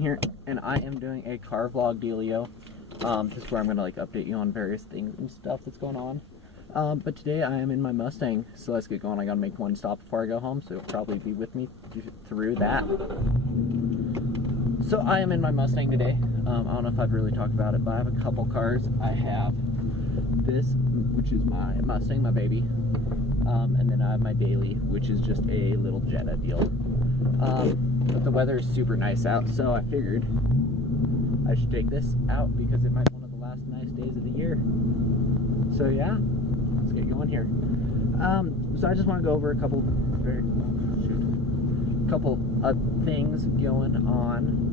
Here, and I am doing a car vlog dealio. This is where I'm gonna like update you on various things and stuff that's going on. But today I am in my Mustang, so let's get going. I gotta make one stop before I go home, so you'll probably be with me through that. So I am in my Mustang today. I don't know if I've really talked about it, but I have a couple cars. I have this, which is my Mustang, my baby, and then I have my daily, which is just a little Jetta deal. But the weather is super nice out, so I figured I should take this out because it might be one of the last nice days of the year. So yeah, let's get going here. So I just want to go over a couple things going on.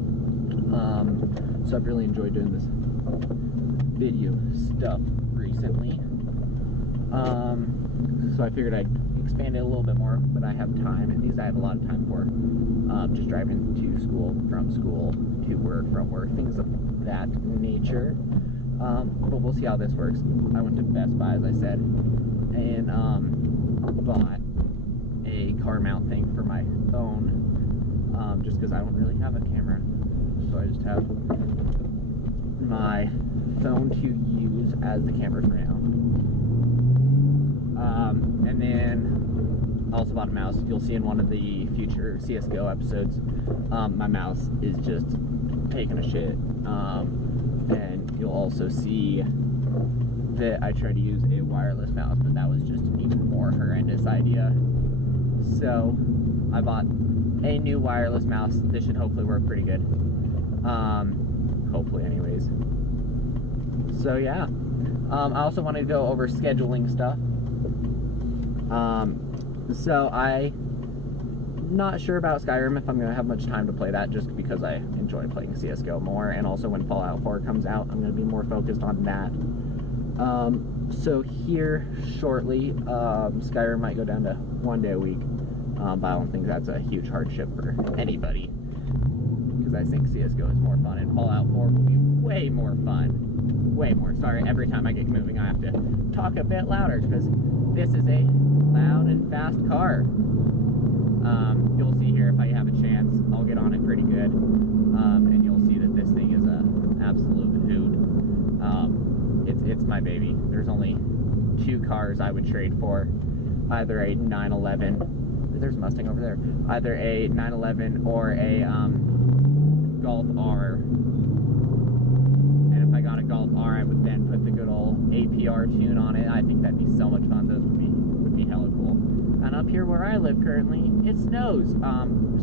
So I've really enjoyed doing this video stuff recently. So I figured I'd expand it a little bit more, but I have time, and these I have a lot of time for. Just driving to school, from school to work, from work, things of that nature. But we'll see how this works. I went to Best Buy, as I said, and bought a car mount thing for my phone, just because I don't really have a camera. So I just have my phone to use as the camera for now. And then I also bought a mouse. You'll see in one of the future CSGO episodes, my mouse is just taking a shit. And you'll also see that I tried to use a wireless mouse, but that was just an even more horrendous idea. So I bought a new wireless mouse. This should hopefully work pretty good. Hopefully anyways. So yeah. I also wanted to go over scheduling stuff. So I'm not sure about Skyrim, if I'm going to have much time to play that, just because I enjoy playing CSGO more, and also when Fallout 4 comes out, I'm going to be more focused on that. So here shortly, Skyrim might go down to 1 day a week, but I don't think that's a huge hardship for anybody, because I think CSGO is more fun, and Fallout 4 will be way more fun. Way more. Sorry, every time I get moving I have to talk a bit louder, because this is a loud and fast car. You'll see here, if I have a chance, I'll get on it pretty good, and you'll see that this thing is an absolute hoot. It's my baby. There's only two cars I would trade for, either a 911, there's a Mustang over there, either a 911 or a Golf R. And if I got a Golf R, I would then put the good old APR tune on it. I think that'd be so much fun. Those would be hella cool. And up here where I live currently, it snows.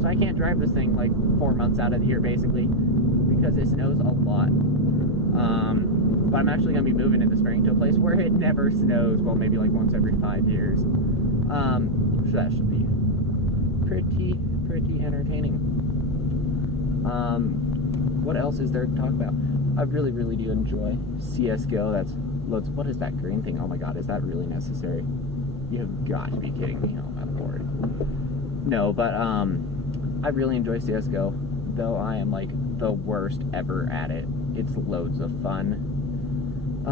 So I can't drive this thing like 4 months out of the year basically, because it snows a lot. But I'm actually gonna be moving in the spring to a place where it never snows. Well, maybe like once every 5 years. So that should be pretty entertaining. What else is there to talk about? I really do enjoy CSGO. That's loads. What is that green thing? Oh my god, is that really necessary? You have got to be kidding me. Oh my lord. No, but I really enjoy CSGO, though I am like the worst ever at it. It's loads of fun. So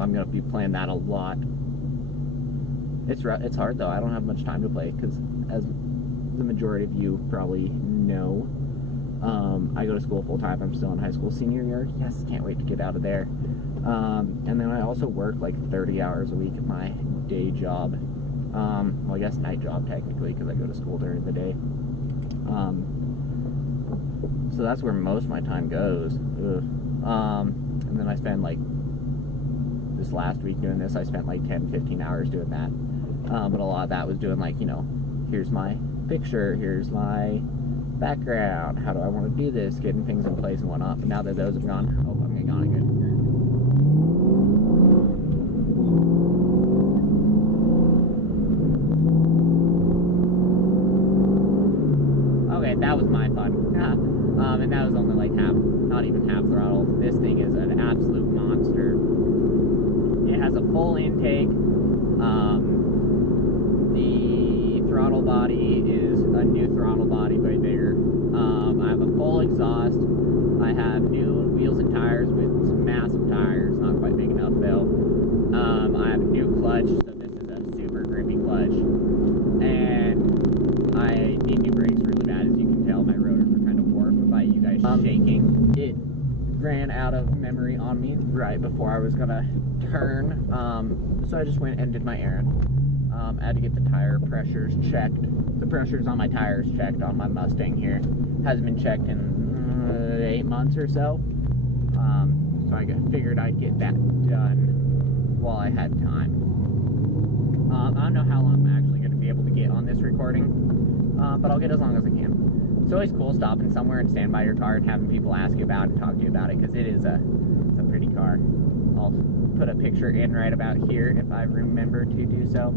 I'm gonna be playing that a lot. It's hard though. I don't have much time to play, because as the majority of you probably know, I go to school full time. I'm still in high school senior year. Yes, can't wait to get out of there. And then I also work like 30 hours a week at my day job. Well, I guess night job technically, because I go to school during the day. So that's where most of my time goes. And then I spend like, this last week doing this, I spent like 10-15 hours doing that. But a lot of that was doing like, you know, here's my picture, here's my background, how do I want to do this, getting things in place and whatnot. But now that those have gone, oh, I'm getting on again. Okay, that was my fun. And that was only like half, not even half throttle. This thing is an absolute monster. It has a full intake. The throttle body is a new throttle body, way bigger. I have a full exhaust. I have new wheels and tires with some massive tires, not quite big enough though. I have a new clutch, so this is a super grippy clutch. And I need new brakes really bad. As you can tell, my rotors are kind of shaking. It ran out of memory on me right before I was gonna turn, so I just went and did my errand. I had to get the tire pressures checked. The pressures on my tires checked on my Mustang here. Hasn't been checked in 8 months or so. So I figured I'd get that done while I had time. I don't know how long I'm actually going to be able to get on this recording, but I'll get as long as I can. It's always cool stopping somewhere and stand by your car and having people ask you about it and talk to you about it, because it's a pretty car. I'll put a picture in right about here if I remember to do so.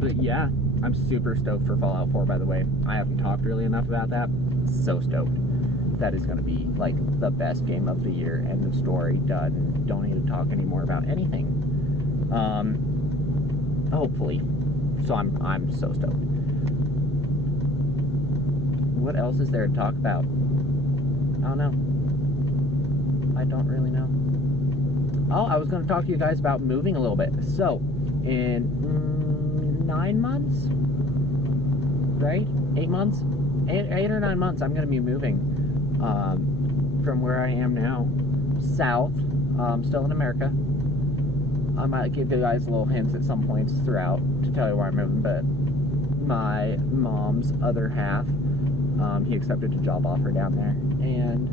But yeah, I'm super stoked for Fallout 4, by the way. I haven't talked really enough about that. So stoked. That is going to be, like, the best game of the year. End of story, done. Don't need to talk anymore about anything. Hopefully. So I'm so stoked. What else is there to talk about? I don't know. I don't really know. Oh, I was going to talk to you guys about moving a little bit. So, in 9 months, right? 8 months? 8 or 9 months, I'm going to be moving from where I am now, south, still in America. I might give you guys little hints at some points throughout to tell you where I'm moving, but my mom's other half, he accepted a job offer down there, and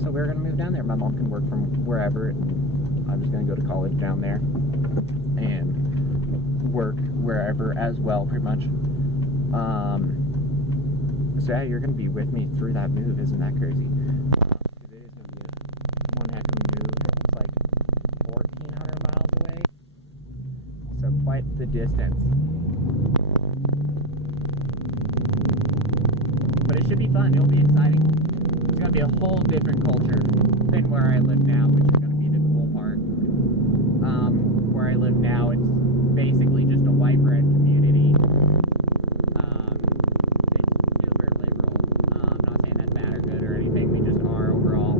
so we're going to move down there. My mom can work from wherever, and I'm just going to go to college down there and work wherever as well, pretty much. So yeah, you're going to be with me through that move. Isn't that crazy? It is going to be one heck of a move. It's like 1,400 miles away, so quite the distance. But it should be fun. It'll be exciting. It's going to be a whole different culture than where I live now, which is going to be the cool part. Where I live now, it's basically just a white bread community. It's super liberal. I'm not saying that's bad or good or anything. We just are overall.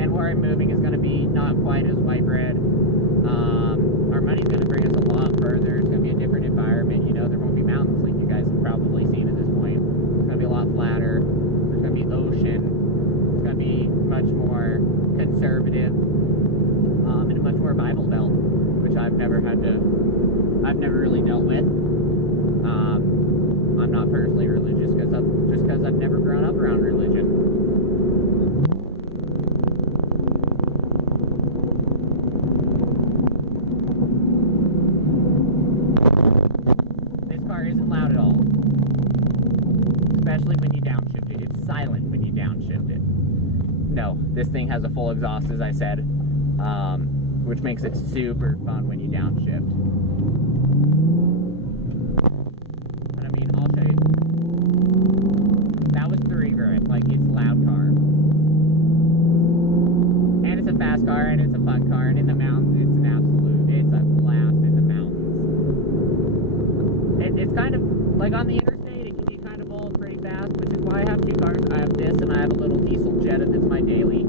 And where I'm moving is going to be not quite as white bread. Our money's going to bring us a lot further. It's going to be a different environment. You know, there won't be mountains like you guys have probably seen at this point. It's going to be a lot flatter. There's going to be ocean. It's going to be much more conservative, and a much more Bible belt, which I've never really dealt with. I'm not personally religious because I've never grown up around religion. This car isn't loud at all, especially when you downshift it. It's silent when you downshift it. No, this thing has a full exhaust, as I said, which makes it super fun when you downshift. And I mean, I'll show you. That was 3 grand. Like, it's a loud car. And it's a fast car, and it's a fun car, and in the mountains, it's a blast in the mountains. It's kind of, like on the interstate, it can be kind of old pretty fast, which is why I have 2 cars. I have this, and I have a little diesel Jetta that's my daily.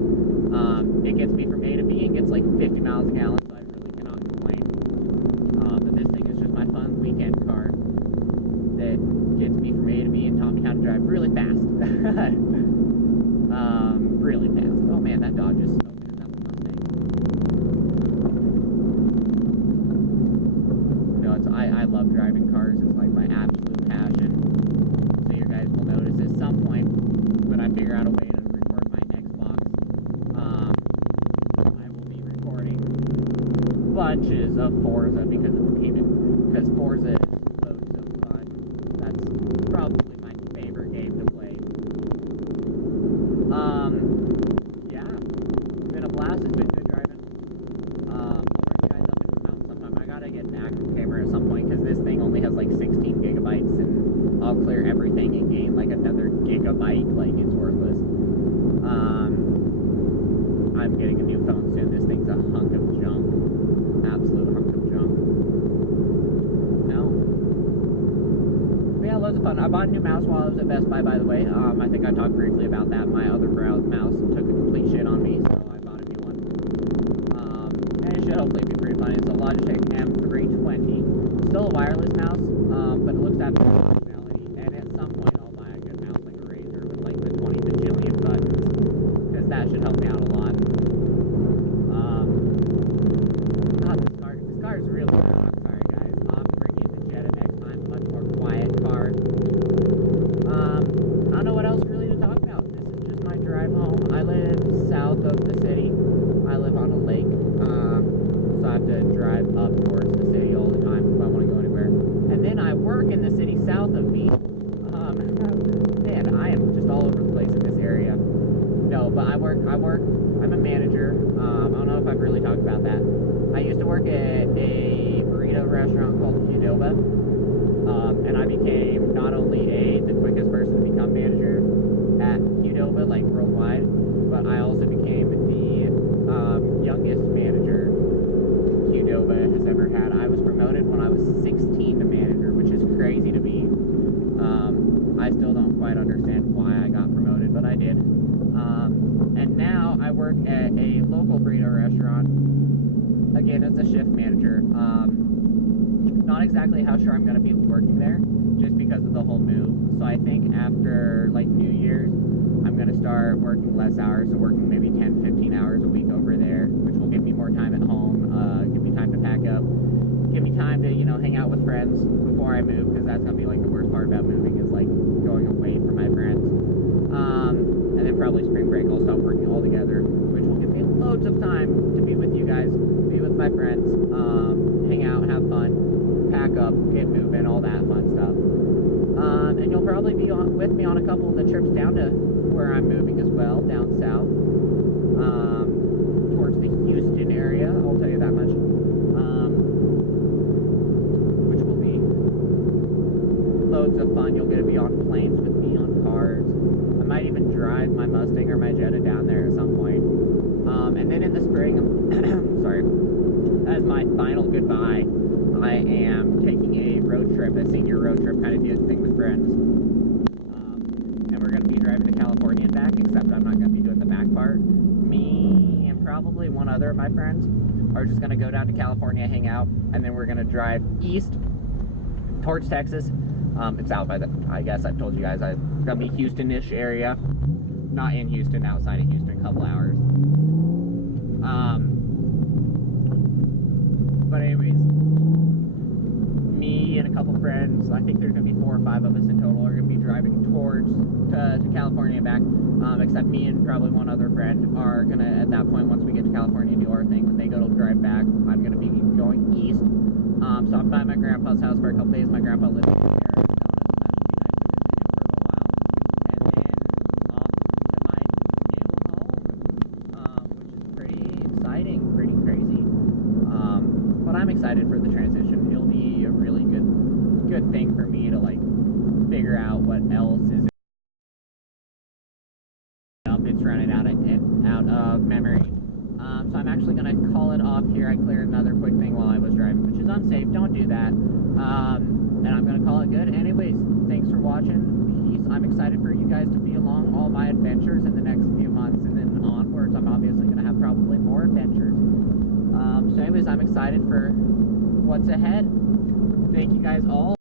It gets me from A to B and gets like 50 miles a gallon, so I really cannot complain. But this thing is just my fun weekend car that gets me from A to B and taught me how to drive really fast. Really fast. Oh man, that Dodge is smoking. Is that the Mustang? No, I love driving cars. It's like my absolute passion. So you guys will notice at some point when I figure out a way to record my Xbox, I will be recording bunches of Forza because of the gaming. Because Forza is so fun. That's probably my favorite game to play. Yeah, it's been a blast. It's been good driving. I'll bring you guys up into the mountains sometime. I gotta get an actual camera at some point because this thing only has like 16 gigabytes, and I'll clear everything and gain like another gigabyte. Like, it's worthless. I'm getting a new phone soon. This thing's a hunk of junk. Absolute hunk of junk. No. But yeah, loads of fun. I bought a new mouse while I was at Best Buy, by the way. I think I talked briefly about that. My other mouse took a complete shit on me, so I bought a new one. And it should hopefully be pretty fun. It's a Logitech M320. Still a wireless mouse, but it looks to have good functionality. And it's should help me out a lot. God, this car is really loud. I'm sorry, guys. I'm bringing the Jetta next time. Much more quiet car. I don't know what else really to talk about. This is just my drive home. I live south of the city. I live on a lake, so I have to drive up towards the city all the time if I want to go anywhere. And then I work in the city south of me. Man, I am just all over the place in this area. No, but I work. I'm a manager. I don't know if I've really talked about that. I used to work at a burrito restaurant called Qdoba, and I became not only the quickest person to become manager at Qdoba, like worldwide, but I also became the youngest manager Qdoba has ever had. I was promoted when I was 16 to manager, which is crazy to me. I still don't quite understand why I got promoted, but I did. And now I work at a local burrito restaurant, again as a shift manager. Not exactly how sure I'm going to be working there, just because of the whole move. So I think after like New Year's, I'm going to start working less hours, so working maybe 10, 15 hours a week over there, which will give me more time at home, give me time to pack up, give me time to, you know, hang out with friends before I move, because that's going to be like the worst part about moving is like going away from my friends. And then probably spring break I'll stop working all together, which will give me loads of time to be with you guys, be with my friends, hang out, have fun, pack up, get moving, all that fun stuff. And you'll probably be with me on a couple of the trips down to where I'm moving as well, down south, towards the Houston area, I'll tell you that much. Which will be loads of fun. You'll get to be on planes with me, on cars. I might even drive my Mustang or my Jetta down there at some point. And then in the spring, sorry, as my final goodbye, I am taking a road trip, a senior road trip kind of thing with friends. And we're going to be driving to California and back, except I'm not going to be doing the back part. Me and probably one other of my friends are just going to go down to California, hang out, and then we're going to drive east towards Texas. It's out by the, I guess I've told you guys, I'm going to be Houston-ish area. Not in Houston, outside of Houston, a couple hours. But anyways, me and a couple friends, I think there's going to be 4 or 5 of us in total, are going to be driving towards to California and back, except me and probably one other friend are going to, at that point, once we get to California, do our thing. When they go to drive back, I'm going to be going east. So I'm by my grandpa's house for a couple days. My grandpa lives in Arizona, so that should be nice to visit him for a little while. And then off to my new home, which is pretty exciting, pretty crazy. But I'm excited for the transition. It'll be a really good thing for me to like figure out what else is up. It's running out of memory. So I'm actually going to call it off here. I cleared another quick thing while I was driving, which is unsafe. Don't do that. And I'm going to call it good. Anyways, thanks for watching. Peace. I'm excited for you guys to be along all my adventures in the next few months. And then onwards, I'm obviously going to have probably more adventures. So anyways, I'm excited for what's ahead. Thank you guys all.